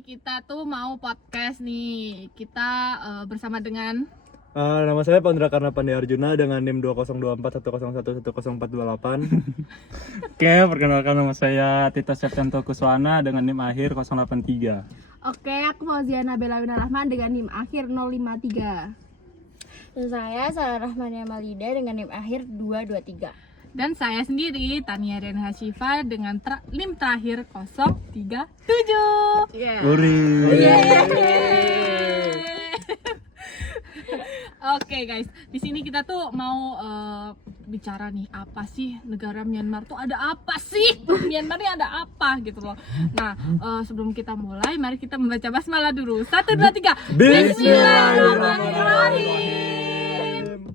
kita tuh mau podcast nih. Kita bersama dengan Nama saya Pandra Karna Pandiarjuna dengan NIM 202410111048. Oke, perkenalkan nama saya Tito Septianto Kuswana dengan NIM akhir 083. Oke, aku Fauziana Bella Winarahman dengan NIM akhir 053. Dan saya Sarah Rahmania Malida dengan NIM akhir 223. dan saya sendiri Tania Rian Hasyifa dengan NIM terakhir 037. Uri. Oke guys, di sini kita tuh mau bicara nih, apa sih negara Myanmar tuh ada apa sih? Myanmar ini ada apa gitu loh. Nah, sebelum kita mulai, mari kita membaca basmalah dulu. 1, 2, 3. Bismillahirrahmanirrahim.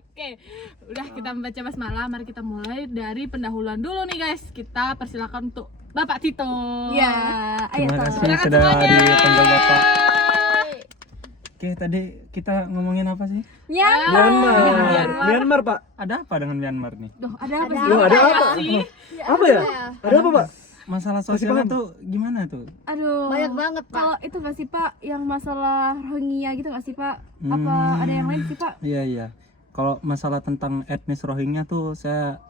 Oke, udah kita membaca basmalah, mari kita mulai dari pendahuluan dulu nih guys. Kita persilakan untuk Bapak Tito. Ya, ayo Terima Toh. kasih Silakan sudah semuanya. dipanggil Bapak. Oke, tadi kita ngomongin apa sih? Myanmar, Pak. Ada apa dengan Myanmar nih? Duh, ada apa sih? Loh, ada apa? sih? Apa ya? Ada apa, Pak? Masalah Masih sosialnya paham? tuh gimana tuh? Aduh. Banyak banget, Pak. Kalau itu nggak sih Pak, yang masalah Rohingya gitu nggak sih Pak? Apa ada yang lain sih Pak? Iya. Kalau masalah tentang etnis Rohingya tuh saya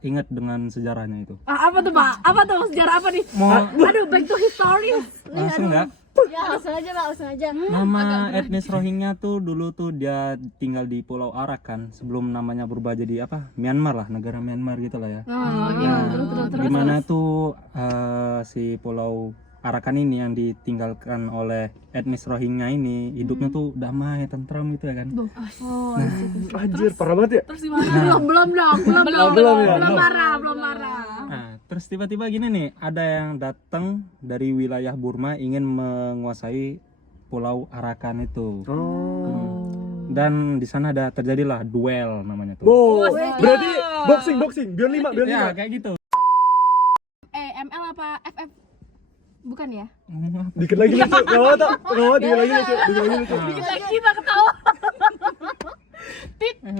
ingat dengan sejarahnya itu. Apa tuh Pak? Apa tuh sejarah apa nih? Mau Aduh, back to history. langsung nggak? Ya, langsung aja Pak, langsung aja. Nama etnis Rohingya tuh dulu tuh dia tinggal di Pulau Arakan sebelum namanya berubah jadi Myanmar lah, negara Myanmar gitu lah ya. Oh, iya. Terus. Dimana tuh si Pulau Arakan ini yang ditinggalkan oleh etnis Rohingya ini hidupnya tuh damai, tentram gitu ya kan. Oh, Anjir, parah banget ya. Terus gimana? belum ya. belum marah. Nah, terus tiba-tiba gini nih, ada yang datang dari wilayah Burma ingin menguasai Pulau Arakan itu. Dan di sana ada terjadilah duel namanya tuh. Wow, berarti boxing, biar 5. Ya, kayak gitu. ML apa FF? Bukan ya? Dikit lagi lucu. Enggak mau, dikit lagi lucu. Kita ketawa.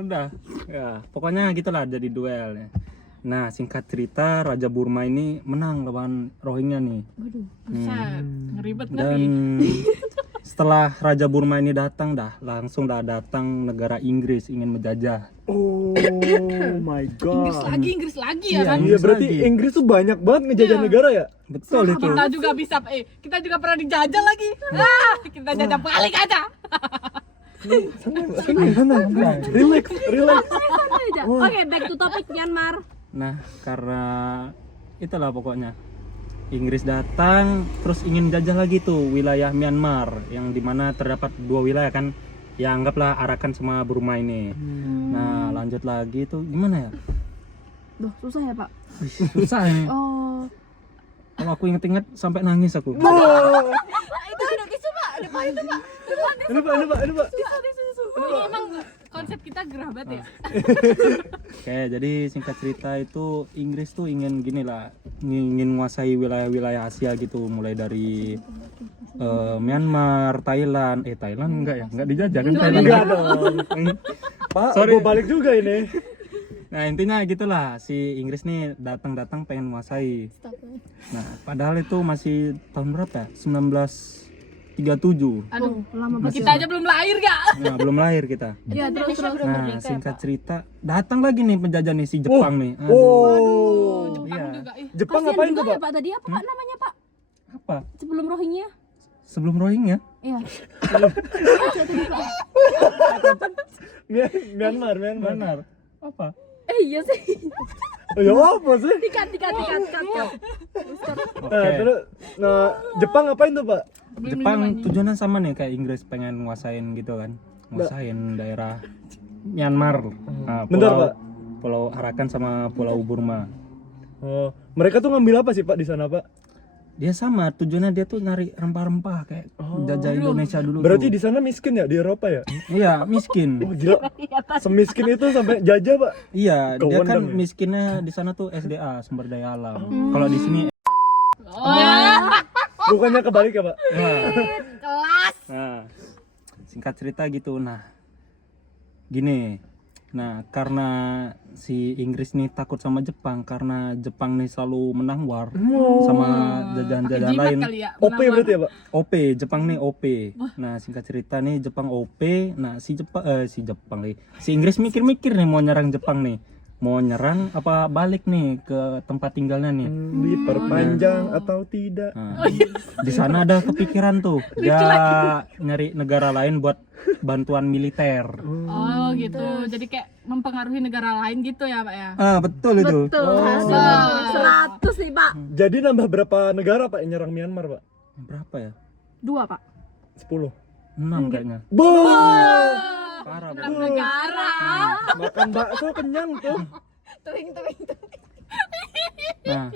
Udah. Ya, pokoknya gitulah jadi duel ya. Nah, singkat cerita Raja Burma ini menang lawan Rohingya nih. Buset, ngeribet Dan setelah Raja Burma ini datang langsung datang negara Inggris ingin menjajah. Oh my god. Inggris lagi ya kan? Iya, berarti lagi. Inggris tuh banyak banget ngejajah Iya. negara ya? Betul itu. Kita juga bisa, kita juga pernah dijajah lagi. Kita jajah balik aja. Santai. Relax. Oke, back to topic Myanmar. Nah, karena itulah pokoknya Inggris datang terus ingin jajah lagi tuh wilayah Myanmar yang dimana terdapat 2 wilayah kan, ya anggaplah Arakan sama Burma ini. Nah, lanjut lagi tuh gimana ya? Duh, susah ya Pak. Susah ini. Oh, Kalau aku inget-inget sampai nangis aku. Itu ada tisu Pak, ada Pak itu Pak. Ini Pak. Ini emang konsep kita gerah banget ya. Oke, jadi singkat cerita itu Inggris tuh ingin ingin menguasai wilayah-wilayah Asia gitu, mulai dari Myanmar, Thailand enggak dijajah kan Thailand. Enggak dong. Pak, Sorry. gua balik juga ini. Nah, intinya gitulah, si Inggris nih datang pengen menguasai. Nah, padahal itu masih tahun berapa ya? 1937. Aduh, lama banget. kita aja belum lahir gak? Nah, belum lahir kita. Iya, terus. Nah, singkat cerita, datang lagi nih penjajah nih si Jepang nih. Oh. Jepang Iya. juga. Jepang Kasian ngapain juga tuh, ya Pak? Pak tadi apa Pak namanya Pak? Apa? Sebelum Rohingya? Sebelum Rohingya? Iya. Myanmar. Benar. Apa? Iya sih. Oh, ya apa sih? Tikat. Nah, terus Jepang ngapain tuh, Pak? Jepang tujuannya sama nih kayak Inggris, pengen nguasain gitu kan. Nguasain daerah Myanmar. Nah, Bentar, Pak. Pulau Arakan sama Pulau Burma. Oh, mereka tuh ngambil apa sih, Pak, di sana, Pak? Dia sama, tujuannya dia tuh nyari rempah-rempah kayak jajah Indonesia dulu. Berarti tuh. di sana miskin ya, di Eropa ya? Iya, miskin. Oh, gila. Semiskin itu sampai jajah, Pak. Iya, dia kan Kewendang ya? miskinnya di sana tuh SDA, sumber daya alam. Kalau di sini Bukannya kebalik ya, Pak? nah, singkat cerita gitu. Nah, gini. Nah, karena si Inggris nih takut sama Jepang karena Jepang nih selalu menang war sama jajahan-jajahan pakai jimat lain. kali ya, OP menawar. berarti ya, Pak? OP, Jepang nih OP. Nah, singkat cerita nih Jepang OP. Nah, si Inggris mikir-mikir nih mau nyerang Jepang nih. Mau nyerang apa balik nih ke tempat tinggalnya nih. Diperpanjang atau tidak? Nah, di sana ada kepikiran tuh dia nyari negara lain buat bantuan militer. Oh gitu, jadi kayak mempengaruhi negara lain gitu ya Pak ya? Betul itu. Betul. Wah. 100 nih Pak. Jadi nambah berapa negara, Pak, yang nyerang Myanmar, Pak? Berapa ya? 2 Pak. 10. 6 kayaknya. Enam Parah banget. negara. Makan bakso kenyang tuh. Tuing. Nah,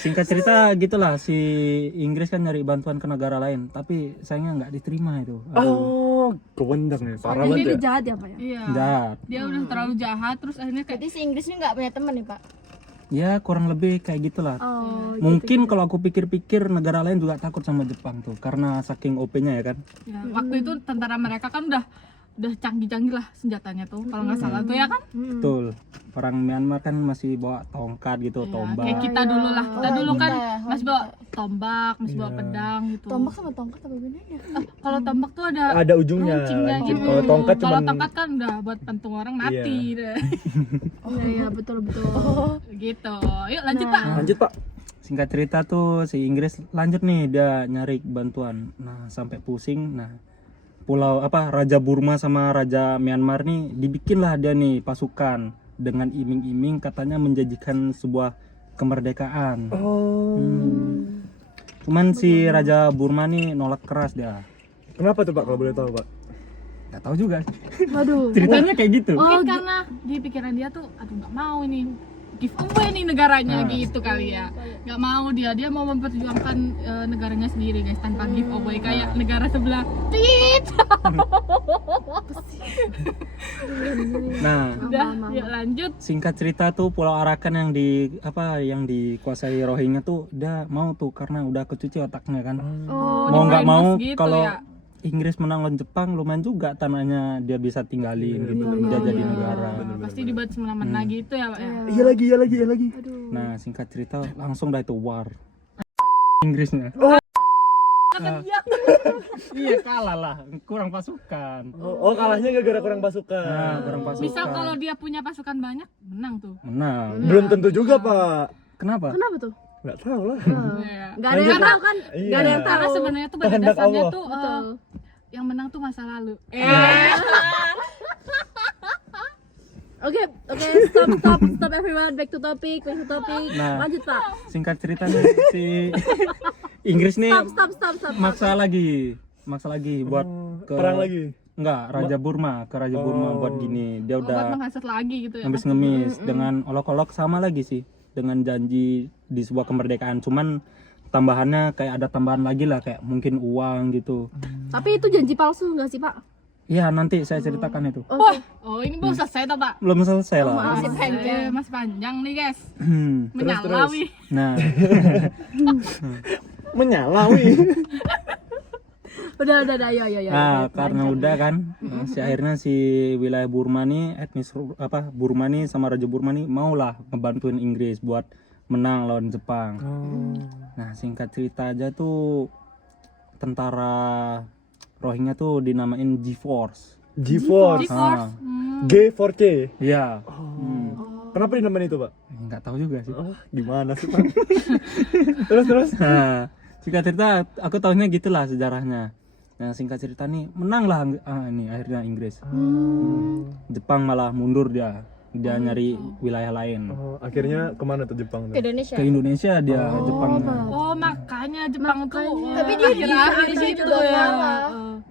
singkat cerita gitulah si Inggris kan nyari bantuan ke negara lain, tapi sayangnya nggak diterima itu. Aduh, Kewendang ya, parah Jadi banget dia ya. jahat ya Pak ya? Iya. jahat. Dia udah terlalu jahat, terus akhirnya kayak Berarti si Inggris ini nggak punya teman nih Pak. Ya kurang lebih kayak gitulah. Oh, Mungkin kalau aku pikir-pikir negara lain juga takut sama Jepang tuh karena saking OP-nya ya kan. ya, waktu itu tentara mereka kan udah canggih-canggih lah senjatanya tuh kalau nggak salah tuh ya kan. Betul. Orang Myanmar kan masih bawa tongkat gitu, Ya, tombak. kayak kita dulu lah, kita Oh, dulu kan kita. masih bawa tombak, masih bawa Iya. pedang gitu. Tombak sama tongkat apa bedanya? Kalau tombak tuh ada Ada ujungnya. runcingnya lancip. gitu. Kalau tongkat Kalau cuman tongkat kan udah buat pentung orang mati deh. Iya, betul. Gitu. Yuk lanjut Pak. lanjut, Pak. Singkat cerita tuh si Inggris lanjut nih dia nyari bantuan. Nah, sampai pusing. Nah, pulau Raja Burma sama Raja Myanmar nih dibikinlah dia nih pasukan dengan iming-iming katanya menjanjikan sebuah kemerdekaan. Cuman si Raja Burma nih nolak keras dia. Kenapa tuh, Pak, kalau boleh tahu, Pak? Nggak tahu juga. Waduh. Ceritanya kayak gitu. Mungkin karena di pikiran dia tuh aduh nggak mau ini giveaway nih negaranya gitu kali ya, nggak mau dia mau memperjuangkan negaranya sendiri guys tanpa giveaway kayak negara sebelah. Tit. Nah, Udah, yuk lanjut. singkat cerita tuh Pulau Arakan yang dikuasai Rohingya tuh dia mau tuh karena udah kecuci otaknya kan. Oh, Mau nggak mau gitu kalau ya. Inggris menang lawan Jepang lumayan juga tanahnya dia bisa tinggalin gitu. Dia jadi negara. Pasti dibuat semena-mena gitu ya Pak ya. Iya lagi. Nah, singkat cerita langsung dah itu war. Inggrisnya. Iya kalah lah, kurang pasukan. Oh, kalahnya gara-gara kurang pasukan. Nah, kurang pasukan. Misal kalau dia punya pasukan banyak, menang tuh. Menang. Belum tentu juga, Pak. Kenapa? Kenapa tuh? Nggak tahu lah. Iya. Enggak ada yang tahu kan? Iya. Enggak ada yang tahu. Karena sebenarnya tuh pada Kehendak dasarnya Allah. tuh yang menang tuh masa lalu. Oke, stop everyone, back to topic. Nah. Lanjut Pak. Singkat cerita nih si Inggris nih Stop. maksa lagi buat ke Perang lagi. Enggak, Raja Burma buat gini. Dia Buat udah menghasut lagi gitu ya. habis ngemis dengan olok-olok sama lagi sih dengan janji di sebuah kemerdekaan. Cuman tambahannya kayak ada tambahan lagi lah kayak mungkin uang gitu. Tapi itu janji palsu enggak sih Pak? Iya, nanti saya ceritakan itu. Wah, oh ini belum selesai toh Pak. Belum selesai lah. Masih panjang nih guys. Hmm. Menyalawi. Nah, Menyalawi. Udah, ayo. nah karena udah kan, akhirnya si wilayah Burma nih etnis Burma nih sama Raja Burma nih maulah ngebantuin Inggris buat menang lawan Jepang. Nah, singkat cerita aja tuh tentara Rohingya tuh dinamain G-Force. G-Force. G-Force. G4C. Iya. Kenapa dinamain itu, Pak? Nggak tahu juga sih. Gimana sih, Pak? terus. Nah, singkat cerita aku tahunya gitulah sejarahnya. Nah, singkat cerita nih menanglah ini akhirnya Inggris. Jepang malah mundur dia nyari wilayah lain. Akhirnya kemana tuh Jepang tuh? Ke Indonesia. Ke Indonesia dia Jepang. Oh, makanya Jepang tuh Tapi dia di akhir-akhir Indonesia gitu juga ya. kalah.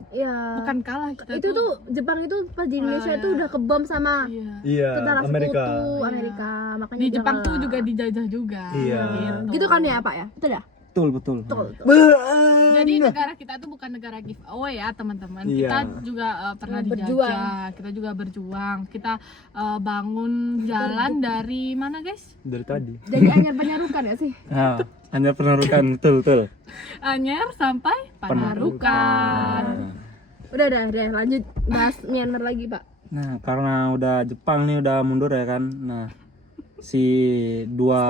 Iya. Bukan kalah kita Itu tuh Jepang itu pas di Indonesia itu udah kebom sama Iya. Iya, tentara Amerika. sekutu Amerika. Makanya Di dia Jepang tuh kalah. juga dijajah juga. Iya. Gitu kan ya Pak ya? Betul ya? Betul. Jadi negara kita tuh bukan negara giveaway ya teman-teman. Iya. Kita juga pernah dijajah, kita juga berjuang. Kita bangun jalan dari mana guys? Dari tadi. Jadi Anyar Penyarukan ya sih? Nah, hanya penarukan betul. Anyer sampai Panarukan. Udah lanjut bahas Myanmar lagi Pak. Nah, karena udah Jepang nih udah mundur ya kan. Nah, si dua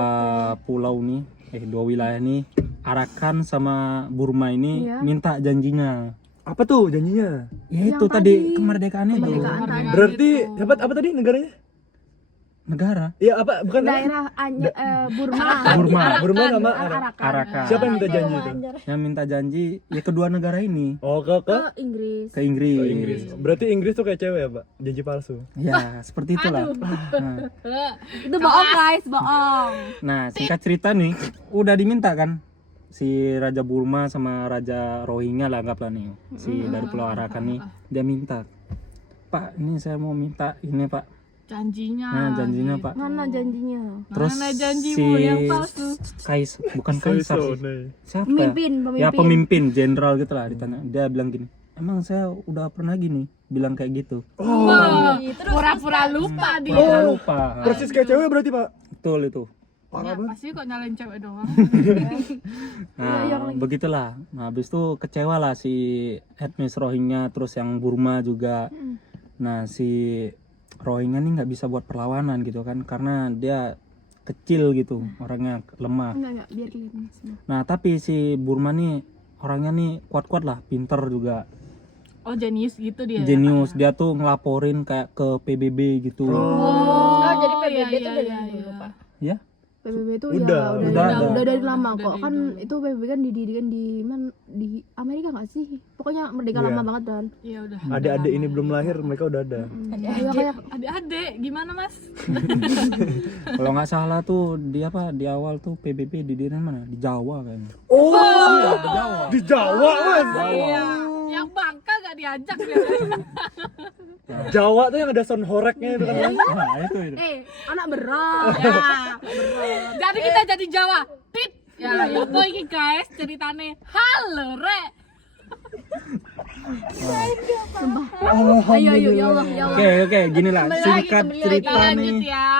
pulau nih dua wilayah nih, Arakan sama Burma ini Iya. minta janjinya. Apa tuh janjinya? Ya Yang itu tadi tadi, kemerdekaan itu. kemerdekaan. Kemerdekaan Berarti gitu. dapat apa tadi negaranya? Negara. Iya apa? Bukan Daerah Burma. Burma. Burma sama Arakan. Siapa yang minta janji itu? Yang minta janji ya kedua negara ini Oh ke Inggris. ke Inggris. ke Inggris. Berarti Inggris tuh kayak cewek ya pak? Janji palsu. Ya seperti itulah. Nah, Itu bohong guys, bohong. nah, singkat cerita nih, udah diminta kan si Raja Burma sama Raja Rohingya lah anggaplah nih, si dari Pulau Arakan nih, dia minta, Pak, ini saya mau minta ini Pak. Janjinya. Nah, janjinya gitu. Pak. Mana janjinya? Terus Mana si janjimu yang palsu? bukan Kaisar sih. nih. Siapa? Pemimpin. Ya pemimpin, jenderal gitu lah ditanya. Dia bilang gini, emang saya udah pernah gini bilang kayak gitu. Wah, pura-pura lupa dia. Saya lupa. Persis kayak cewek berarti pak? Betul itu. Ya, pasti kok nyalain cewek doang. Nah, begitulah. Nah, habis itu kecewa lah si etnis Rohingya, terus yang Burma juga. Nah, si Rohingya nih nggak bisa buat perlawanan gitu kan, karena dia kecil gitu, orangnya lemah. Enggak, biar kelihatan semua. Nah, tapi si Burma nih orangnya nih kuat-kuat lah, pinter juga, Oh, jenius gitu dia. jenius. Dia tuh ngelaporin kayak ke PBB gitu. Oh, jadi PBB iya, itu iya, dari iya, dulu, iya. Pak. Ya, PBB itu Udah ada. dari lama Udah kok. dari Kan dulu. itu PBB kan didirikan di Amerika nggak sih? Pokoknya merdeka Iya. lama banget kan. Iya udah. Adik-adik ini belum lahir mereka udah ada. Iya kayak Adik-adik, gimana Mas? kalau nggak salah tuh dia apa di awal tuh PBB didirikan mana? Di Jawa kayaknya. Oh, Di Jawa. di Jawa mas. Iya. Yang Bangka gak diajak dia. Jawa tuh yang ada sound horeknya itu kan. Nah, itu. anak berat. Ya. Jadi kita jadi Jawa. Tit. Ya, ya kok iki guys ceritane. Halo, Rek. Ayo ya Allah ya Allah. Oke, gini lah. Singkat cerita Lanjut nih. ya.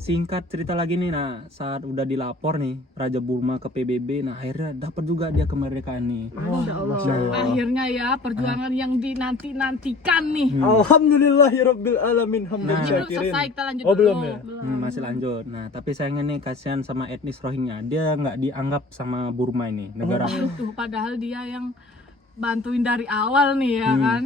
Singkat cerita lagi nih, nah saat udah dilapor nih Raja Burma ke PBB, nah akhirnya dapat juga dia kemerdekaan nih. Masya Allah. Akhirnya ya perjuangan yang dinanti-nantikan nih. Alhamdulillahirabbil alamin hamdan Nah. Belum syakirin. selesai, kita lanjut Oh, dulu. belum ya? Masih lanjut. Nah tapi sayangnya nih kasihan sama etnis Rohingya, dia nggak dianggap sama Burma ini negara. Tuh, padahal dia yang bantuin dari awal nih ya kan.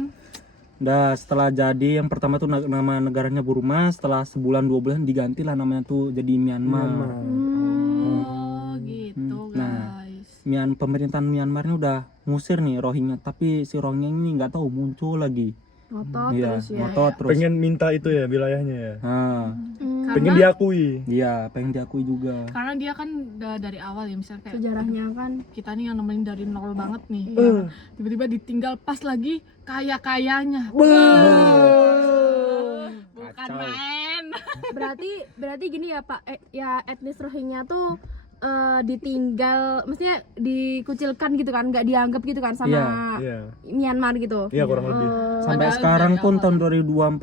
Udah setelah jadi yang pertama tuh nama negaranya Burma, setelah sebulan 2 bulan diganti lah namanya tuh jadi Myanmar. Oh, gitu Nah. guys. Pemerintahan Myanmar ini udah ngusir nih Rohingya, tapi si Rohingya ini nggak tahu muncul lagi. Ngotot Iya, terus ya. ngotot terus. Pengen minta itu ya wilayahnya ya. Nah, Pengen diakui. iya pengen diakui juga. Karena dia kan dari awal ya, misalnya kayak Sejarahnya kan kita nih yang nemenin dari nol banget nih. ya kan? Tiba-tiba ditinggal pas lagi kaya-kayanya. Bukan Kacau. main. berarti gini ya Pak, ya etnis Rohingya tuh ditinggal, maksudnya dikucilkan gitu kan, nggak dianggap gitu kan sama Iya. Myanmar gitu. Iya kurang lebih. Sampai Padahal sekarang dari pun awal. tahun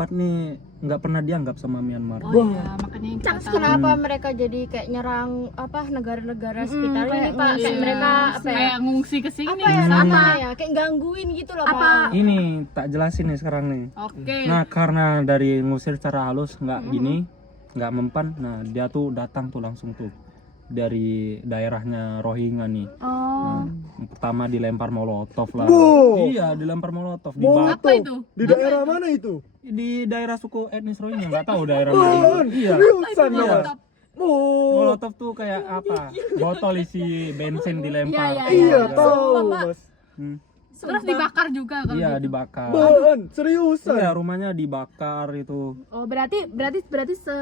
2024 nih nggak pernah dianggap sama Myanmar. Oh iya, makanya yang kita tahu. Kenapa mereka jadi kayak nyerang apa negara-negara sekitar ini, Pak? Kayak Iya, mereka apa ya? kayak ngungsi ke sini. Apa ya namanya ya? Kayak gangguin gitu loh, Pak. Ini tak jelasin nih sekarang nih. Oke. Nah karena dari ngusir secara halus nggak gini, nggak mempan. Nah dia tuh datang tuh langsung tuh dari daerahnya Rohingya nih. Oh, Yang pertama dilempar molotov lah. Wow. Iya dilempar molotov di Molotov. Apa itu? Di daerah mana itu? di daerah suku etnis Rohingya, nggak tahu daerah mana. Iya. Seriusan ya? Molotov. Oh. Molotov tuh kayak apa? Botol isi bensin dilempar. Iya tahu mas. Hmm. Terus dibakar juga kalau Iya gitu. dibakar. Bahan seriusan. Iya rumahnya dibakar itu. oh berarti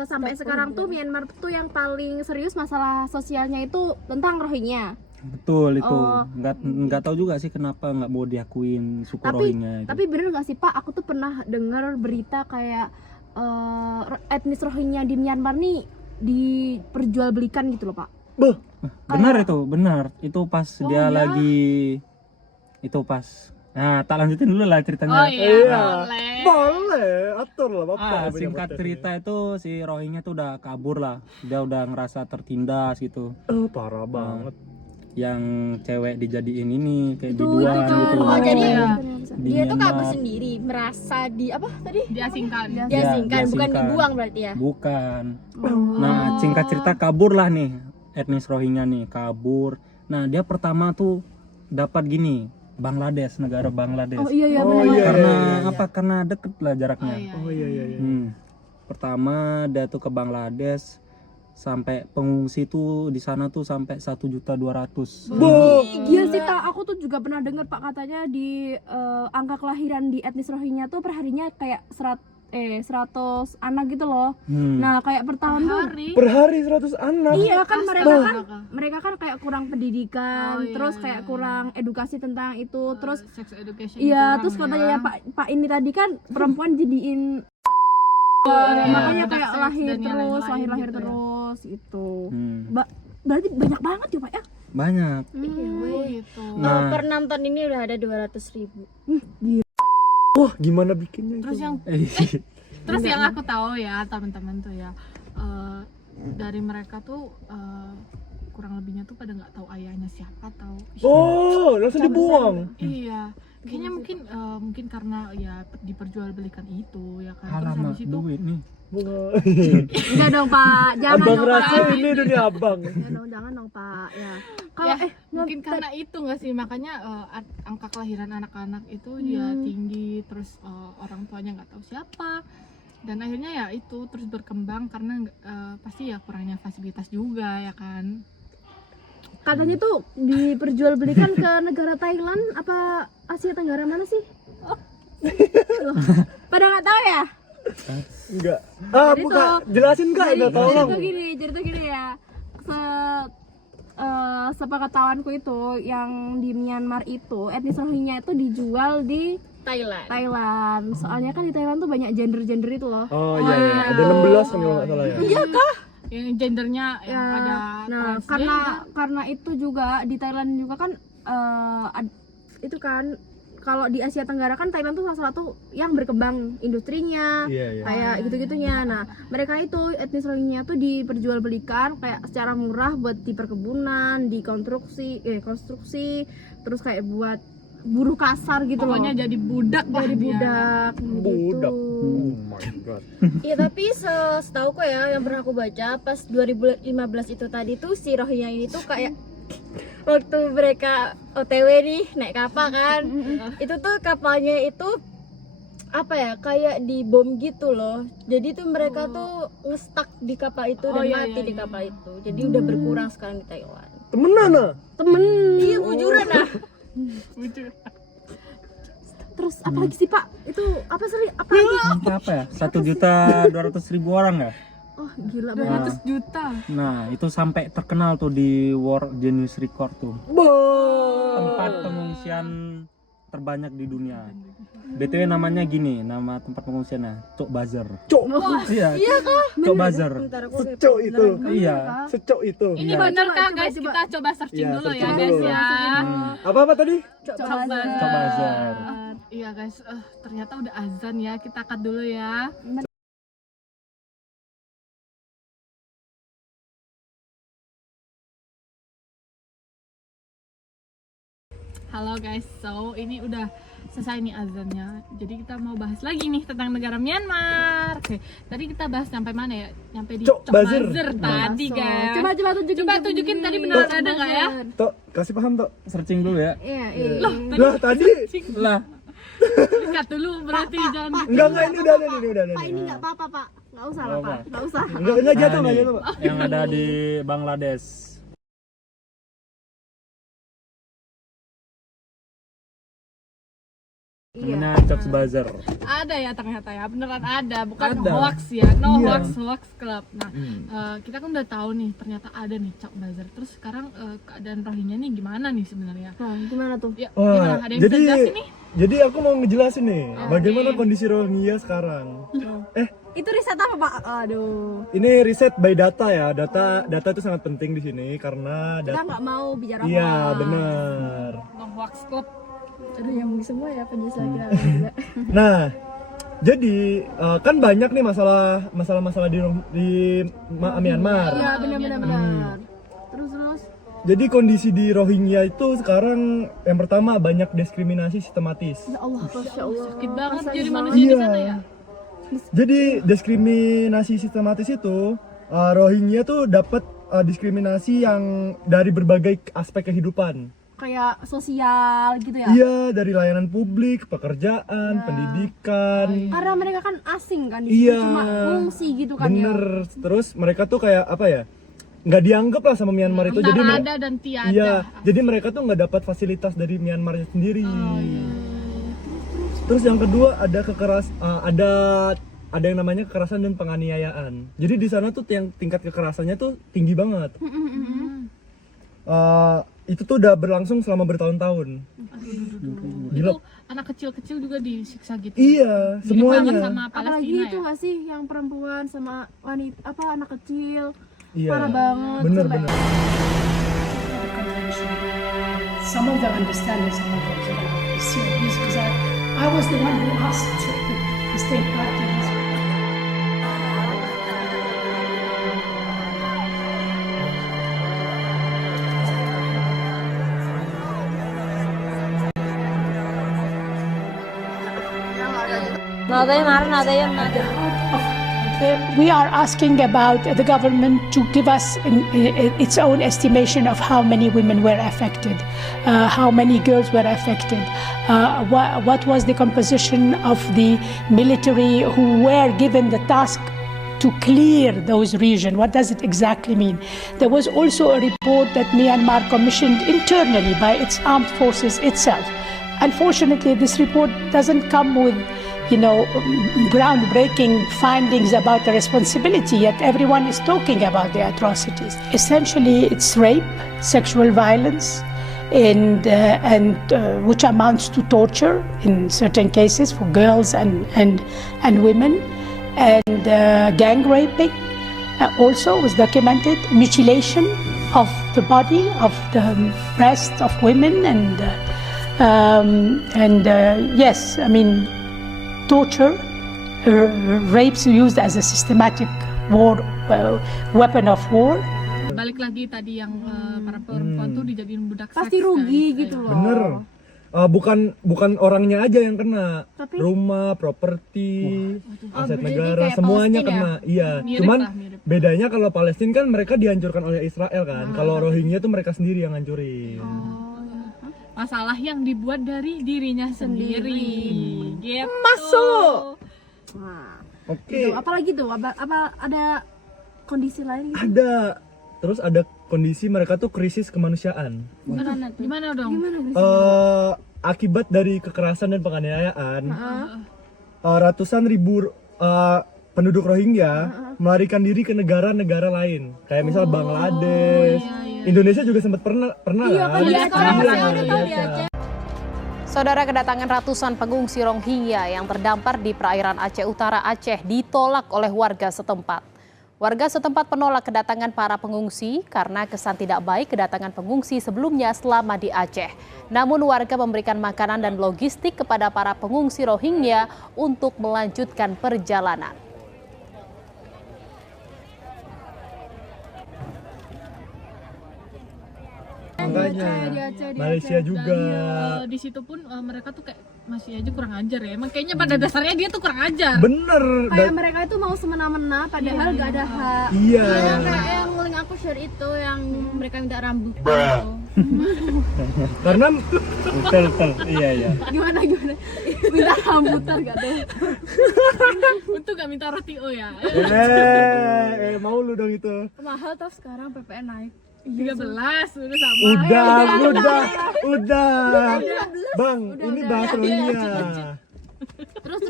sampai sekarang tuh Myanmar tuh yang paling serius masalah sosialnya itu tentang Rohingya. Betul itu. Oh. Nggak tahu juga sih kenapa nggak mau diakuin suku Rohingya itu. Tapi bener gak sih Pak, aku tuh pernah dengar berita kayak etnis Rohingya di Myanmar nih diperjualbelikan gitu loh Pak. Benar itu, benar. Itu pas dia iya? lagi itu pas. Nah, tak lanjutin dulu lah Oh ceritanya. iya, boleh. Boleh, atur lah bapak. Ah, Punya singkat podcast cerita itu si Rohingya tuh udah kabur lah. Dia udah ngerasa tertindas gitu. ini. Parah banget. Yang cewek dijadiin ini kayak Itu biduan kan. gitu. Oh, jadi Iya. Di dia tuh kabur Myanmar. sendiri, merasa di apa tadi? Diasingkan. Diasingkan, diasingkan. bukan dibuang berarti ya. Bukan. Oh. Nah, singkat cerita kabur lah nih. etnis Rohingya nih kabur. Nah, dia pertama tuh dapat gini, Bangladesh, negara Bangladesh. Oh iya Oh, benar. iya. Karena apa? Karena deket lah jaraknya. Oh iya iya. Pertama dia tuh ke Bangladesh, sampai pengungsi tuh di sana tuh sampai 1.200.000. Gila sih Pak, aku tuh juga pernah dengar Pak, katanya di angka kelahiran di etnis Rohingya tuh perharinya kayak 100 anak gitu loh. Nah kayak per tahun tuh Hari. Per hari 100 anak. iya kan Astaga. mereka kan kayak kurang pendidikan, Oh, iya, terus iya, kayak iya. kurang edukasi tentang itu, terus sex education iya kurang terus katanya ya. ya Pak ini tadi kan perempuan jadiin Iya, makanya budak kayak seks lahir dan yang terus lain-lain lahir gitu ya. terus gitu. Hmm, Berarti banyak banget ya Pak ya? banyak. Oh gitu. Nah, Per nonton ini udah ada 200.000. Wah, gimana bikinnya itu? Terus yang terus yang aku tahu ya teman-teman tuh ya, dari mereka tuh kurang lebihnya tuh pada nggak tahu ayahnya siapa, tahu. Oh, langsung dibuang. Iya, kayaknya mungkin karena ya diperjualbelikan itu ya kan. Terus alamak habis itu duit nih. Bunga. Enggak dong Pak, jangan Abang dong rasa Pak. ini dunia abang. Jangan dong Pak ya. Kalau ya, mungkin karena itu nggak sih, makanya angka kelahiran anak-anak itu dia tinggi, terus orang tuanya nggak tahu siapa, dan akhirnya ya itu terus berkembang karena pasti ya kurangnya fasilitas juga ya kan. katanya tuh diperjualbelikan ke negara Thailand apa Asia Tenggara mana sih? Loh, pada nggak tahu ya? Enggak. Jadi Buka. tuh- Jelasin enggak? Enggak tolong. Jadi tuh gini ya. Sepengetahuanku itu yang di Myanmar itu etnis Rohingya itu dijual di Thailand. Thailand. Soalnya kan di Thailand tuh banyak gender itu loh. Oh iya iya. Ada 16 kan kalau enggak salah ya. Iya kah? Yang gendernya yang Ya, ada nah karena itu juga di Thailand juga kan itu kan kalau di Asia Tenggara kan Thailand tuh salah satu yang berkembang industrinya Iya iya. kayak gitu-gitunya. Nah mereka itu etnis Rohingya tuh diperjualbelikan kayak secara murah buat di perkebunan, di konstruksi, terus kayak buat buruh kasar gitu pokoknya loh. jadi budak lah Jadi dia. budak Budak. gitu. Oh my god. Iya tapi setauku ya yang pernah aku baca pas 2015 itu tadi tuh si Rohingya ini tuh kayak waktu mereka OTW nih naik kapal kan, itu tuh kapalnya itu apa ya kayak dibom gitu loh, jadi tuh mereka tuh ngestak di kapal itu dan iya, mati iya, di iya. kapal itu, jadi udah berkurang sekarang di Taiwan. Temenan ah. Temen. Iya bujuran ah. Terus apa lagi sih Pak? Itu apa sih? Apa lagi? Apa ya? 1.200.000 orang ya? Oh gila banget. 200 juta. Nah, itu sampai terkenal tuh di World Guinness Record tuh. Tempat pengungsian terbanyak di dunia. BTW namanya gini, nama tempat pengungsiannya Cok Bazar. Cok. Iya kah? Cok Bazar. Bentar aku Secok itu. Iya. Secok itu. Ini Iya. bener kah Coba, guys? coba. Kita coba searching Iya, dulu ya searching guys dulu. ya. Apa tadi? Coba Cok Bazar. Iya guys, ternyata udah azan ya. Kita cut dulu ya. Halo guys, so ini udah selesai nih azannya. Jadi kita mau bahas lagi nih tentang negara Myanmar. Oke, tadi kita bahas sampai mana ya? Nyampe di Cok Cok Bazar. Bazar tadi guys. Coba tunjukin. Coba tunjukin tadi beneran ada nggak ya? Tok, kasih paham Tok. Searching dulu ya. Iya, Loh, Lah tadi. Lah, cut dulu berarti jangan gitu. Enggak ini udah ada nih, udah ada. Pak nih. ini nggak apa-apa Pak, nggak usah lah Nggak Pak, nggak usah. Enggak jatuh, Nah, enggak nih, jatuh, Pak. yang ada di Bangladesh. Namanya Cok Bazar. Ada ya ternyata ya, beneran ada, bukan Ada. hoax ya, no Iya. hoax club. Nah, kita kan udah tahu nih ternyata ada nih Cok Bazar. Terus sekarang keadaan Rohingya nih gimana nih sebenarnya? Nah, gimana tuh? Ya, Wah, gimana? Ada yang bisa jelasin nih? jadi aku mau ngejelasin nih bagaimana kondisi Rohingya sekarang. Itu riset apa Pak? Aduh, Ini riset by data ya. Data itu sangat penting di sini karena kita nggak mau bicara Iya, hoax. benar. No hoax club. Aduh, nyambung semua ya penjelasan kita. Nah, jadi kan banyak nih masalah di Myanmar. Iya, benar. Terus. Jadi kondisi di Rohingya itu sekarang yang pertama banyak diskriminasi sistematis. Ya Allah, Masya Allah. Sakit banget jadi manusia di sana ya. Jadi diskriminasi sistematis itu Rohingya tuh dapat diskriminasi yang dari berbagai aspek kehidupan. Kayak sosial gitu ya. Iya, dari layanan publik, pekerjaan, pendidikan. Karena mereka kan asing kan di situ, Iya. cuma fungsi gitu kan Bener. ya. Terus mereka tuh kayak apa ya? Nggak dianggap lah sama Myanmar itu. Jadi Antara ada dan tiada. iya, jadi mereka tuh nggak dapat fasilitas dari Myanmar sendiri. Terus yang kedua ada ada yang namanya kekerasan dan penganiayaan. Jadi di sana tuh yang tingkat kekerasannya tuh tinggi banget. Itu tuh udah berlangsung selama bertahun-tahun. Gila. Itu anak kecil-kecil juga disiksa gitu. Iya, Mirip banget semuanya. sama Apalagi Palestina itu ya. nggak sih yang perempuan sama wanita apa anak kecil. Iya. Parah banget. Bener-bener. Some of them understand and some of them don't. It's serious because I was the one who asked the state party. We are asking about the government to give us its own estimation of how many women were affected, how many girls were affected, what was the composition of the military who were given the task to clear those regions. What does it exactly mean? There was also a report that Myanmar commissioned internally by its armed forces itself. Unfortunately, this report doesn't come with groundbreaking findings about the responsibility, yet everyone is talking about the atrocities. Essentially, it's rape, sexual violence, and which amounts to torture in certain cases for girls and women, and gang raping also was documented, mutilation of the body, of the breasts of women, yes, I mean, torture, rapes used as a systematic war weapon of war. Balik lagi tadi yang para perempuan tuh dijadiin budak Pasti seks, rugi kan? gitu loh. Bener. Bukan orangnya aja yang kena, Tapi- rumah, properti, aset jadi negara, kayak semuanya Palestina kena. Iya, Mirip cuman lah, mirip. bedanya kalau Palestina kan mereka dihancurkan oleh Israel kan. Kalau Rohingya tuh mereka sendiri yang hancurin. Masalah yang dibuat dari dirinya sendiri. Gitu. Masuk. Nah, Oke, gitu. Apalagi tuh apa ada kondisi lain gitu? ada. Terus ada kondisi mereka tuh krisis kemanusiaan. Gimana dong? Akibat dari kekerasan dan penganiayaan, ratusan ribu penduduk Rohingya melarikan diri ke negara-negara lain, kayak misal Bangladesh, Indonesia juga sempat pernah Iya, kan? kan di sekarang Iya, saya udah tahu iya. Saudara, kedatangan ratusan pengungsi Rohingya yang terdampar di perairan Aceh Utara Aceh ditolak oleh warga setempat. Warga setempat menolak kedatangan para pengungsi karena kesan tidak baik kedatangan pengungsi sebelumnya selama di Aceh. Namun warga memberikan makanan dan logistik kepada para pengungsi Rohingya untuk melanjutkan perjalanan. Makanya Malaysia juga. Di situ pun mereka tuh kayak masih aja kurang ajar ya. Emang kayaknya pada dasarnya dia tuh kurang ajar. Bener. Kayak mereka itu mau semena-mena padahal gak ada hak. Iya. Kayak yang link aku share itu yang mereka minta rambut. Karena Betul. Iya. Gimana? Minta rambutan gak ada. Untung gak minta roti ya. mau lu dong itu. Mahal tau sekarang PPN naik. 13 udah sama. Udah. Bang, ini bahas Rohingya. Terus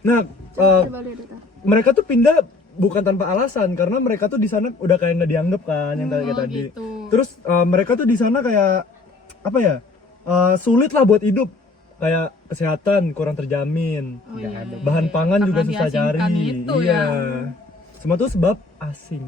Nah, coba lihat itu. mereka tuh pindah bukan tanpa alasan karena mereka tuh di sana udah kayak nggak dianggap kan yang kayak tadi. gitu. Terus mereka tuh di sana kayak apa ya? Sulit lah buat hidup. Kayak kesehatan kurang terjamin. Bahan pangan juga Karena susah diasingkan cari. itu Iya. ya. Semua tuh sebab asing.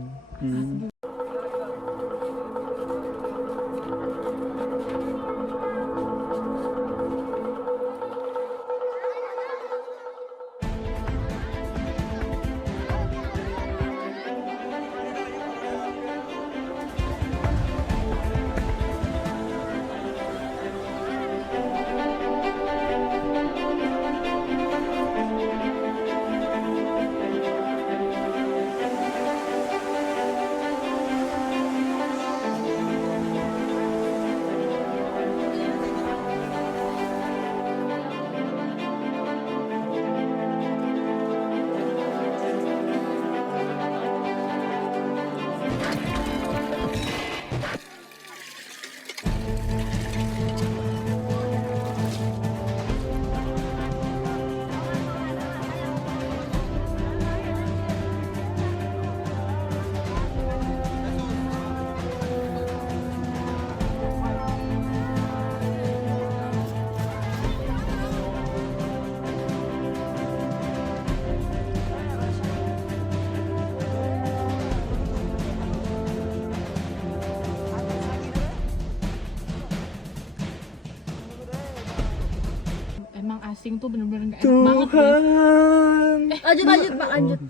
asing tuh bener-bener gak enak banget deh. Tuhan. Lanjut Pak, lanjut.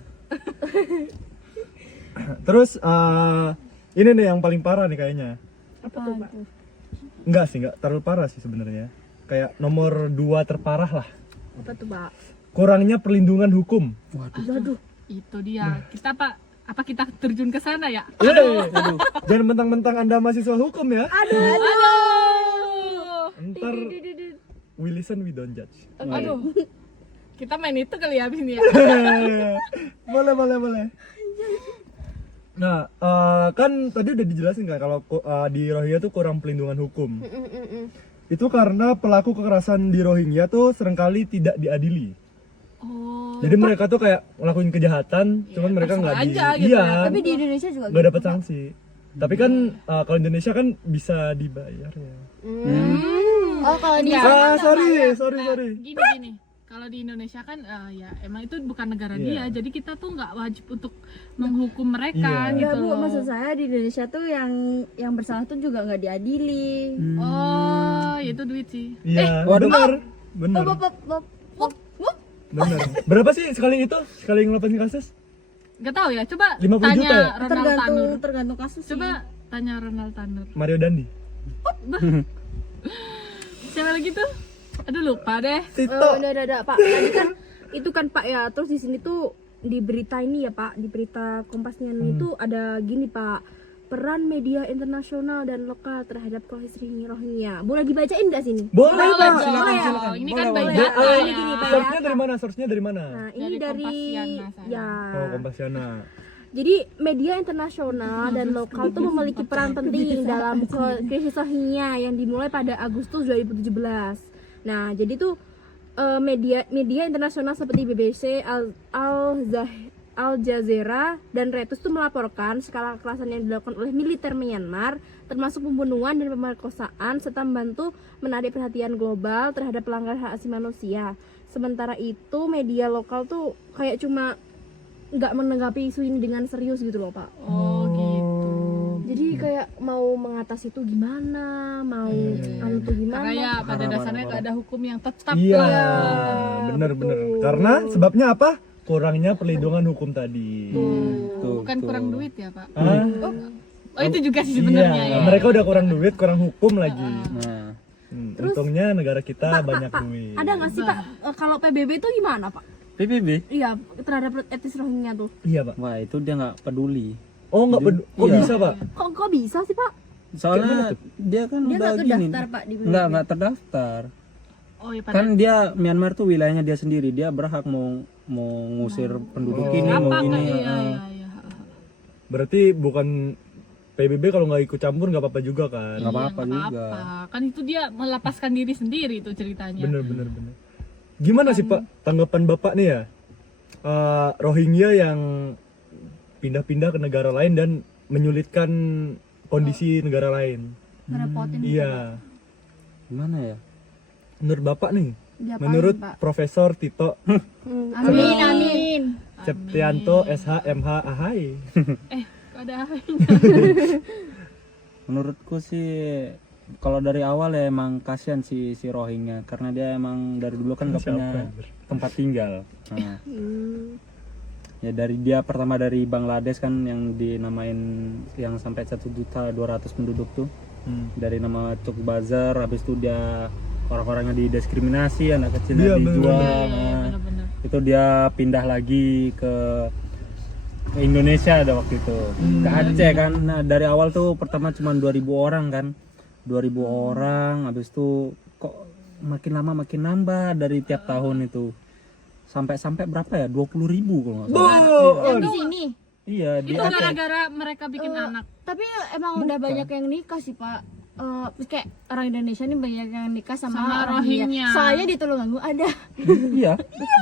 Terus ini nih yang paling parah nih kayaknya. Apa tuh, Pak? Enggak sih, enggak terlalu parah sih sebenarnya. Kayak nomor 2 terparah lah. Apa tuh, Pak? Kurangnya perlindungan hukum. Waduh. Itu dia. Kita apa kita terjun ke sana ya? Aduh. Jangan mentang-mentang Anda mahasiswa hukum ya. Aduh. Ntar we listen, we don't judge. Aduh. Kita main itu kali ya abis ini ya. boleh. Nah, kan tadi udah dijelasin kan kalau di Rohingya tuh kurang pelindungan hukum. Itu karena pelaku kekerasan di Rohingya tuh seringkali tidak diadili. Oh. Jadi mereka tuh kayak ngelakuin kejahatan, cuman mereka nggak terserah aja gitu ya. Tapi di Indonesia juga nggak dapat sanksi. Tapi kan kalau Indonesia kan bisa dibayar ya. Oh, kalau di Sorry. Gini. Kalau di Indonesia kan ya emang itu bukan negara dia, jadi kita tuh nggak wajib untuk menghukum mereka Iya. gitu Enggak, Bu, loh. maksud saya di Indonesia tuh yang bersalah tuh juga nggak diadili. Oh, itu duit sih. Iya, waduh. bener. Bener. Berapa sih sekali itu? Sekali ngelapasin kasus? Gak tahu ya, coba 50 tanya juta ya? Ronald Tanur. Tergantung kasus sih. Coba tanya Ronald Tanur. Mario Dandi. Siapa lagi tuh? Aduh lupa deh. Tito. Udah, Pak. Tadi kan itu kan Pak ya. Terus di sini tuh di berita ini ya Pak, di berita Kompasnya itu ada gini Pak. Peran media internasional dan lokal terhadap konflik Rohingya. Boleh dibacain nggak sini? Boleh, Boleh Pak. dong. Silakan. Ini kan Boleh, bayi Dia, data ini ya. gini, Pak. source-nya dari mana? Source-nya dari mana? Nah, ini Dari dari Kompasiana, saya. ya. Oh, Kompasiana. Jadi media internasional dan lokal tuh memiliki peran penting dalam krisis Rohingya yang dimulai pada Agustus 2017. Nah, jadi tuh media internasional seperti BBC, Al Jazeera dan Reuters tuh melaporkan skala kekerasan yang dilakukan oleh militer Myanmar, termasuk pembunuhan dan pemerkosaan, serta membantu menarik perhatian global terhadap pelanggaran hak asasi manusia. Sementara itu media lokal tuh kayak cuma nggak menanggapi isu ini dengan serius gitu loh Pak. Oh gitu. Jadi kayak mau mengatasi itu gimana, mau anu tuh gimana. Karena ya pada Parah, dasarnya parah. gak ada hukum yang tetap Iya, lah. bener. Karena sebabnya apa? Kurangnya perlindungan hukum tadi. Bukan kurang duit ya Pak. Ah, Oh itu juga sih sebenarnya iya, ya. mereka udah kurang duit, kurang hukum lagi. Nah, Untungnya negara kita banyak Pak, duit. ada nggak sih Pak kalau PBB itu gimana Pak? PBB. Iya terhadap etnis Rohingya tuh. Iya, Pak. Wah, itu dia nggak peduli. Oh, nggak peduli. Kok Iya. bisa, Pak? Kok bisa sih Pak? Soalnya dia kan Dia udah nggak gini. terdaftar, Pak, di PBB. Nggak terdaftar. Oh iya Kan dia Myanmar tuh wilayahnya dia sendiri. Dia berhak mau ngusir penduduk ini, mau apa ini. nggak? Iya. Berarti bukan PBB kalau nggak ikut campur nggak apa-apa juga kan? Nggak apa-apa Nggak juga. apa-apa. Kan itu dia melepaskan diri sendiri tuh ceritanya. Bener. Gimana sih Pak tanggapan Bapak nih ya? Rohingya yang pindah-pindah ke negara lain dan menyulitkan kondisi negara lain. Ngerepotin. Iya. Gimana ya? Menurut Bapak nih, Diapain, menurut Pak? Profesor Tito Amin. Septianto SHMH Ahai. Kok ada Menurutku sih kalau dari awal ya emang kasihan si Rohingya karena dia emang dari dulu kan nggak punya tempat tinggal. Nah, ya dari dia pertama dari Bangladesh kan yang dinamain yang sampai 1.200.000 penduduk tuh. Dari nama Cook Bazar, habis itu dia orang-orangnya didiskriminasi, anak kecilnya Iya, bener. dijual. Iya, Nah, bener-bener. itu dia pindah lagi ke Indonesia ada waktu itu, ke Aceh kan. Nah dari awal tuh pertama cuma 2.000 orang kan, 2.000 orang, habis itu kok makin lama makin nambah dari tiap tahun itu sampai berapa ya, 20.000 kalau nggak salah. Yang di sini. Iya di Itu Aceh. gara-gara mereka bikin anak. Tapi emang udah banyak yang nikah sih Pak. Kayak orang Indonesia nih banyak yang nikah sama Rohingya. Soalnya di Tulungagung ada. Iya.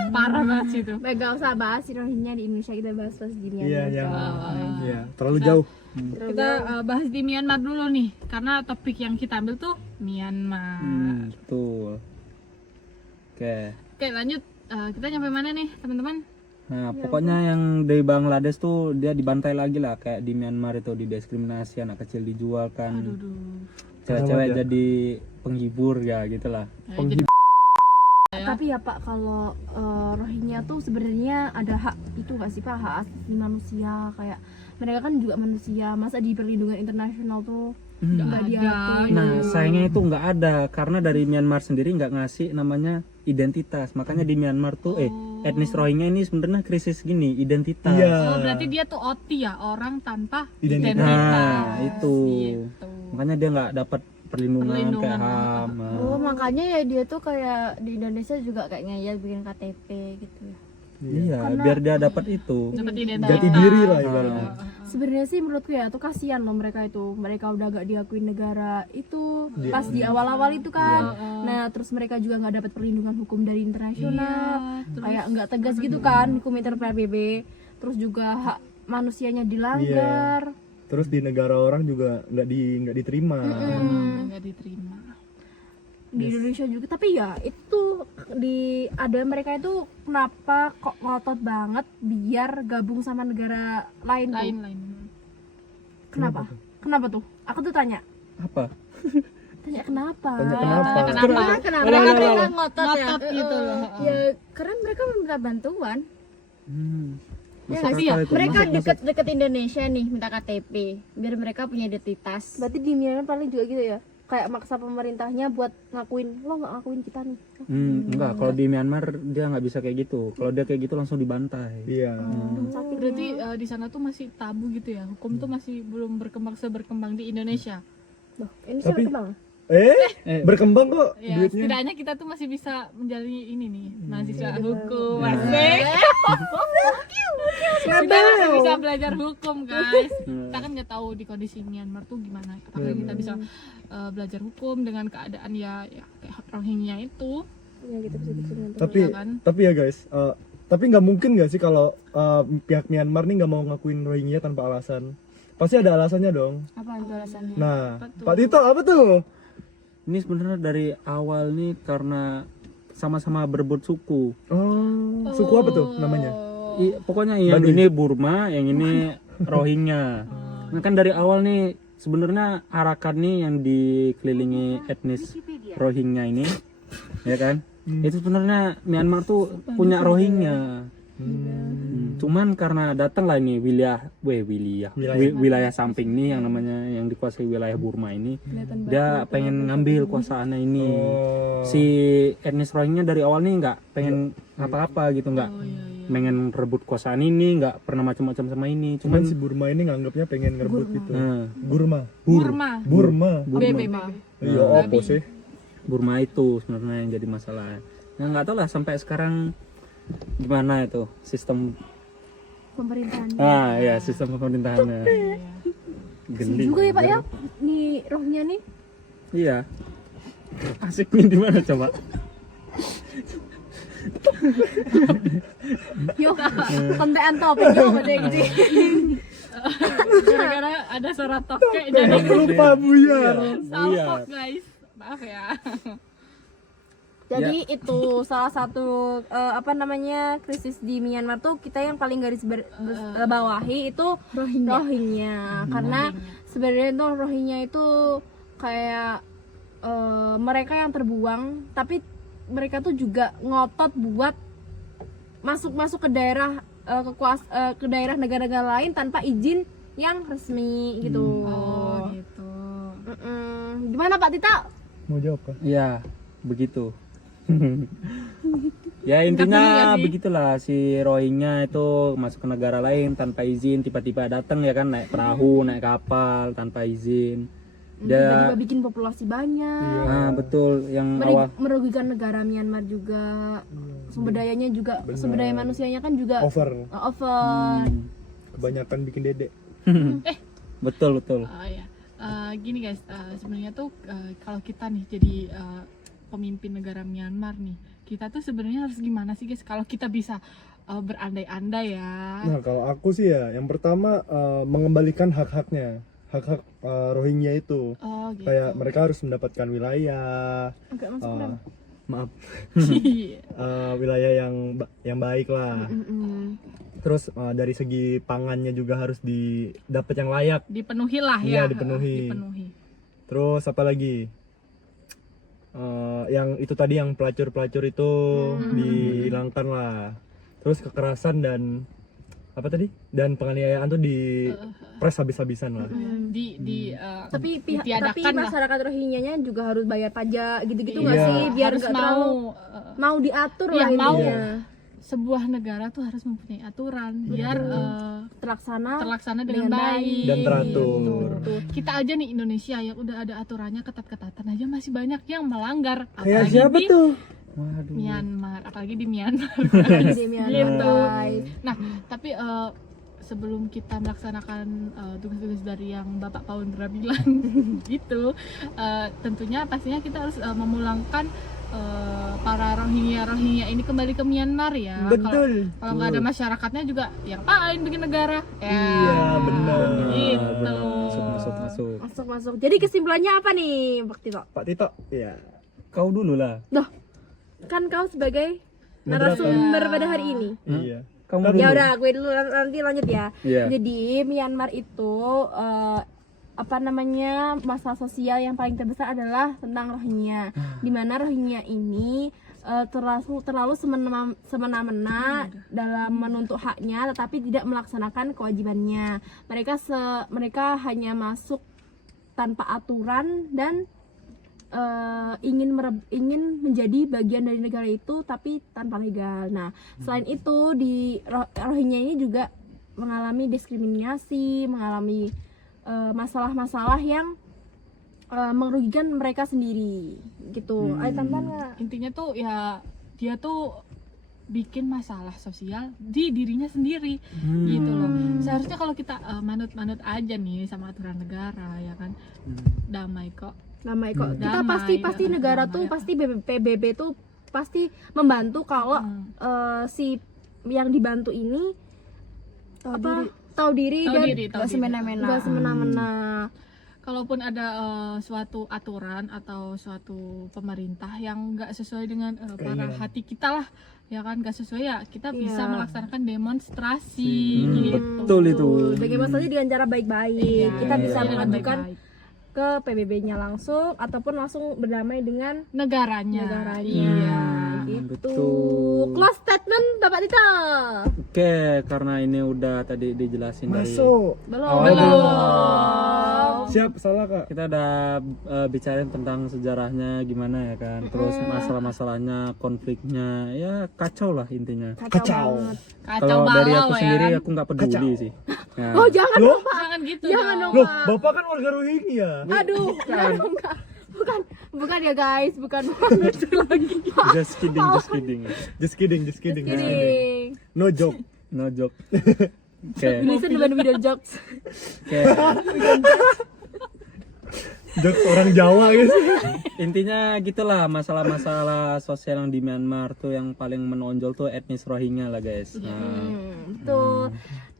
Parah banget sih itu. Gak usah bahas si Rohingya di Indonesia, kita bahas gini Iya, aja. iya. Terlalu jauh. Kita bahas di Myanmar dulu nih, karena topik yang kita ambil tuh Myanmar. Betul. Oke. Oke lanjut, kita nyampe mana nih teman-teman? Nah pokoknya yang dari Bangladesh tuh dia dibantai lagi lah kayak di Myanmar itu, didiskriminasi, anak kecil dijual kan, cewek-cewek Sama aja. jadi penghibur ya gitulah. Jadi Tapi ya Pak, kalau Rohingya tuh sebenarnya ada hak itu nggak sih Pak, hak asasi manusia, kayak mereka kan juga manusia, masa di perlindungan internasional tuh nggak diatur. Nah, sayangnya itu nggak ada karena dari Myanmar sendiri nggak ngasih namanya identitas. Makanya di Myanmar tuh etnis Rohingya ini sebenarnya krisis gini, identitas. Iya. Oh, berarti dia tuh OT ya, orang tanpa Identitas. Nah, itu. Gitu. Makanya dia nggak dapat perlindungan kayak Perlindungan. HAM. Oh, makanya ya dia tuh kayak di Indonesia juga kayak ngeyel bikin KTP gitu ya. Iya, biar dia dapat itu. Dapat identitas. Jati diri lah ibaratnya. Sebenarnya sih menurutku ya tuh kasihan loh mereka itu. Mereka udah gak diakui negara itu pas di awal-awal itu kan. Nah, terus mereka juga nggak dapat perlindungan hukum dari internasional. Kayak nggak tegas gitu kan hukum PBB. Terus juga hak manusianya dilanggar. Terus di negara orang juga nggak diterima. Nggak diterima. Di Indonesia juga, tapi ya itu ada mereka itu kenapa kok ngotot banget biar gabung sama negara lain tuh? Lain-lain. Kenapa tuh? Aku tuh tanya Apa? kenapa? Kenapa mereka ngotot ya? Ngotot gitu loh. Ya karena mereka meminta bantuan. Ya Masuk nggak sih akal ya? itu, Mereka masuk. deket-deket Indonesia nih minta KTP biar mereka punya identitas. Berarti di Myanmar paling juga gitu ya? Kayak maksa pemerintahnya buat ngakuin, lo nggak ngakuin kita nih. Enggak, kalau di Myanmar dia nggak bisa kayak gitu. Kalau dia kayak gitu langsung dibantai. Iya. Berarti di sana tuh masih tabu gitu ya. Hukum tuh masih belum berkembang di Indonesia. Loh, ini Tapi- siapa kemang? Berkembang kok Ya, duitnya. setidaknya kita tuh masih bisa menjalani ini nih, mahasiswa hukum. Asik. Kita masih bisa belajar hukum, guys. Kita kan nggak tahu di kondisi Myanmar tuh gimana. Apakah kita bisa belajar hukum dengan keadaan ya kayak Rohingya itu. Ya gitu gitu. Tapi Iya kan? tapi ya guys, tapi nggak mungkin nggak sih kalau pihak Myanmar nih nggak mau ngakuin Rohingya tanpa alasan. Pasti ada alasannya dong. Apa itu alasannya? Nah, Pak Tito apa tuh? Ini sebenarnya dari awal nih karena sama-sama berebut suku. Oh, suku apa tuh namanya? Pokoknya yang Baduy. ini Burma, yang ini Rohingya. Nah, kan dari awal nih sebenarnya Arakan nih yang dikelilingi etnis Rohingya ini, ya kan? Itu sebenarnya Myanmar tuh punya Rohingya. Cuman karena datang lah ini wilayah samping nih yang namanya yang dikuasai wilayah Burma ini, dia pengen ngambil kuasaannya ini. Si etnis Rohingya dari awal nih nggak pengen apa-apa gitu, nggak pengen rebut kuasaan ini, nggak pernah macam-macam sama ini. Cuman Cuman si Burma ini nganggapnya pengen ngerebut gitu. nah, Burma. BB. Iya, apa sih? Burma itu sebenarnya yang jadi masalah. Nah, nggak tahu lah sampai sekarang gimana itu sistem Pemerintahan. ya sistem pemerintahannya. Geli Juga ya Pak ya, nih Rohingya nih. Iya. Asiknya di mana coba? Yo, kontean topik yo badai gitu. Gara-gara ada suara tokek jadi Aku lupa buyar. salpok, guys. Maaf ya. Jadi itu salah satu krisis di Myanmar tuh kita yang paling garis bawahi itu Rohingya. Karena sebenarnya tuh Rohingya itu kayak mereka yang terbuang, tapi mereka tuh juga ngotot buat masuk ke daerah ke daerah negara-negara lain tanpa izin yang resmi gitu. Oh, gitu. Gimana Pak Tita? Mau jawab kah? Ya, begitu. Ya intinya begitulah, si Rohingya itu masuk ke negara lain tanpa izin, tiba-tiba datang ya kan, naik perahu, naik kapal tanpa izin. Dia Tiba-tiba bikin populasi banyak. nah betul yang awal Merugikan negara Myanmar juga. Sumber dayanya juga, sumber daya manusianya kan juga Over. over. Kebanyakan bikin dedek. betul. Ya. Gini guys, sebenarnya tuh kalau kita nih jadi pemimpin negara Myanmar nih, kita tuh sebenarnya harus gimana sih guys kalau kita bisa berandai-andai ya. Nah, kalau aku sih ya, yang pertama mengembalikan hak-haknya. Hak-hak Rohingya itu. Oh gitu. Kayak mereka harus mendapatkan wilayah, Agak masuk rem. maaf, Iya. wilayah yang baik lah. Terus dari segi pangannya juga harus didapat yang layak. Dipenuhi lah Iya, ya. dipenuhi. Dipenuhi. Terus apa lagi? yang itu tadi yang pelacur-pelacur itu dihilangkan lah. Terus kekerasan dan apa tadi? Dan penganiayaan tuh di press habis-habisan lah. Tapi ditiadakan lah. masyarakat Rohingya-nya juga harus bayar pajak gitu-gitu nggak Iya. sih? Biar Harus nggak terlalu mau diatur lah mau intinya. sebuah negara tuh harus mempunyai aturan biar terlaksana dengan baik Dan teratur. gitu. Kita aja nih Indonesia yang udah ada aturannya ketat-ketatan aja masih banyak yang melanggar. Kayak Apalagi siapa di tuh? Myanmar, apalagi di Myanmar. Di Myanmar, Gitu. guys. Nah, tapi sebelum kita melaksanakan tugas-tugas dari yang Bapak Paundra bilang gitu, tentunya pastinya kita harus memulangkan para Rohingya ini kembali ke Myanmar ya. Betul. Kalau nggak ada masyarakatnya juga, ya ngapain bikin negara? Ya. Iya, benar. Gitu. Masuk. Jadi kesimpulannya apa nih, Pak Tito? Pak Tito. Iya. Kau dulu lah. Loh, kan kau sebagai narasumber pada hari ini. Iya. Kamu dulu. Ya udah, gue dulu nanti lanjut ya. Iya. Jadi Myanmar itu apa namanya, masalah sosial yang paling terbesar adalah tentang Rohingya. Di mana Rohingya ini terlalu semena-mena dalam menuntut haknya, tetapi tidak melaksanakan kewajibannya. Mereka hanya masuk tanpa aturan dan ingin menjadi bagian dari negara itu tapi tanpa legal. Nah, selain itu di Rohingya ini juga mengalami diskriminasi, mengalami masalah-masalah yang merugikan mereka sendiri gitu. Ada tambahan nggak? Intinya tuh ya dia tuh bikin masalah sosial di dirinya sendiri gitu loh. Seharusnya kalau kita manut-manut aja nih sama aturan negara ya kan, damai kok. Damai kok. Kita Damai, pasti negara damai. tuh pasti PBB tuh pasti membantu kalau si yang dibantu ini tahu diri dan tahu diri. nggak semena-mena. Kalaupun ada suatu aturan atau suatu pemerintah yang nggak sesuai dengan para hati kita lah, ya kan, nggak sesuai ya kita bisa melaksanakan demonstrasi gitu. Betul itu. Demonstrasi dengan cara baik-baik. Iya, Kita bisa dengan mengajukan baik-baik. ke PBB-nya langsung ataupun langsung berdamai dengan negaranya. Iya, gitu. Betul. Close statement Bapak Tito. Oke, karena ini udah tadi dijelasin dari Masuk. Belum. Siap, salah Kak. kita udah bicarain tentang sejarahnya gimana ya kan, terus masalah-masalahnya, konfliknya, ya kacau lah intinya. Kacau. Kacau Kalau dari balau aku ya sendiri kan? aku nggak peduli sih. Nah, Oh, jangan Loh? dong, Pak. Jangan gitu Jangan dong. dong, Loh, Pak. Bapak kan warga Rohingya. Aduh, bukan ya guys, bukan. just kidding. Just kidding. Kidding. No joke. No joke. Oke, Listen dengan video jokes. oke. Joke orang Jawa gitu. Intinya gitulah, masalah-masalah sosial yang di Myanmar tuh yang paling menonjol tuh etnis Rohingya lah guys. Nah, Betul.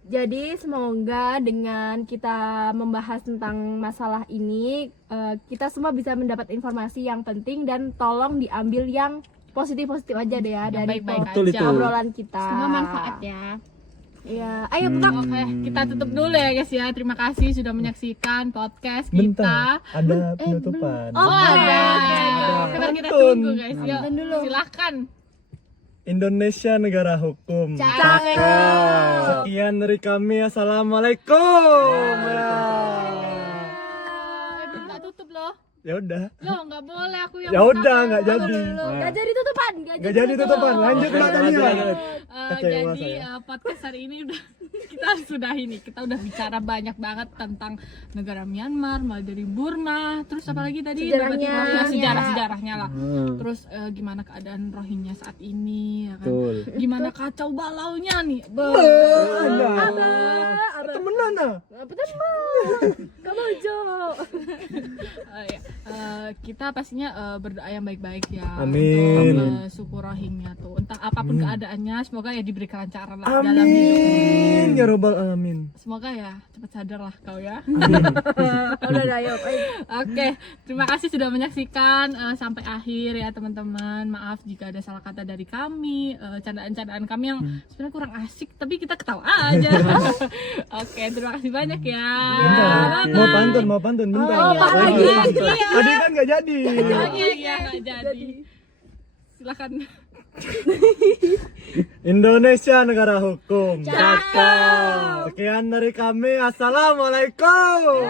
Jadi semoga dengan kita membahas tentang masalah ini, kita semua bisa mendapat informasi yang penting dan tolong diambil yang positif-positif aja deh ya dari baik-baik Betul aja. itu. obrolan kita. Semoga manfaat ya. Ya, ayo buka. Oke, kita tutup dulu ya guys ya. Terima kasih sudah menyaksikan podcast Bentar, kita. ada penutupan. Oh, ada. Coba kita tunggu guys. Yuk, silahkan. Indonesia negara hukum. Cakep. Sekian dari kami. Assalamualaikum. Minta tutup loh. Ya udah. Loh, nggak boleh aku yang Ya buka. udah, nggak jadi. Gak jadi tutupan, Gak jadi tutupan. Lanjut Mbak Tania. lanjut. Kecewa Jadi saya. podcast hari ini udah kita sudah ini. Kita udah bicara banyak banget tentang negara Myanmar, mulai dari Burma, terus apa lagi tadi? Sejarahnya. Sejarah-sejarahnya lah. Terus gimana keadaan Rohingya saat ini ya kan? Betul. Gimana kacau balaunya nih. Temenan ah. Kamu jok. Ya. Kita pastinya berdoa yang baik-baik ya. Amin. Untuk suku Rohingya tuh. Entah apapun keadaannya, semoga ya diberi kelancaran lah dalam hidup. Amin. Ya robbal alamin. Semoga ya cepat sadar lah kau ya. Udah ayo. Oke, terima kasih sudah menyaksikan sampai akhir ya teman-teman. Maaf jika ada salah kata dari kami, candaan-candaan kami yang sebenarnya kurang asik, tapi kita ketawa aja. Oke, terima kasih banyak ya. Bentar. Mau pantun bentar. Oh, Pak lagi. Tadi kan nggak jadi. Iya nggak jadi. Silakan. Indonesia negara hukum. Cakep. Sekian dari kami. Assalamualaikum.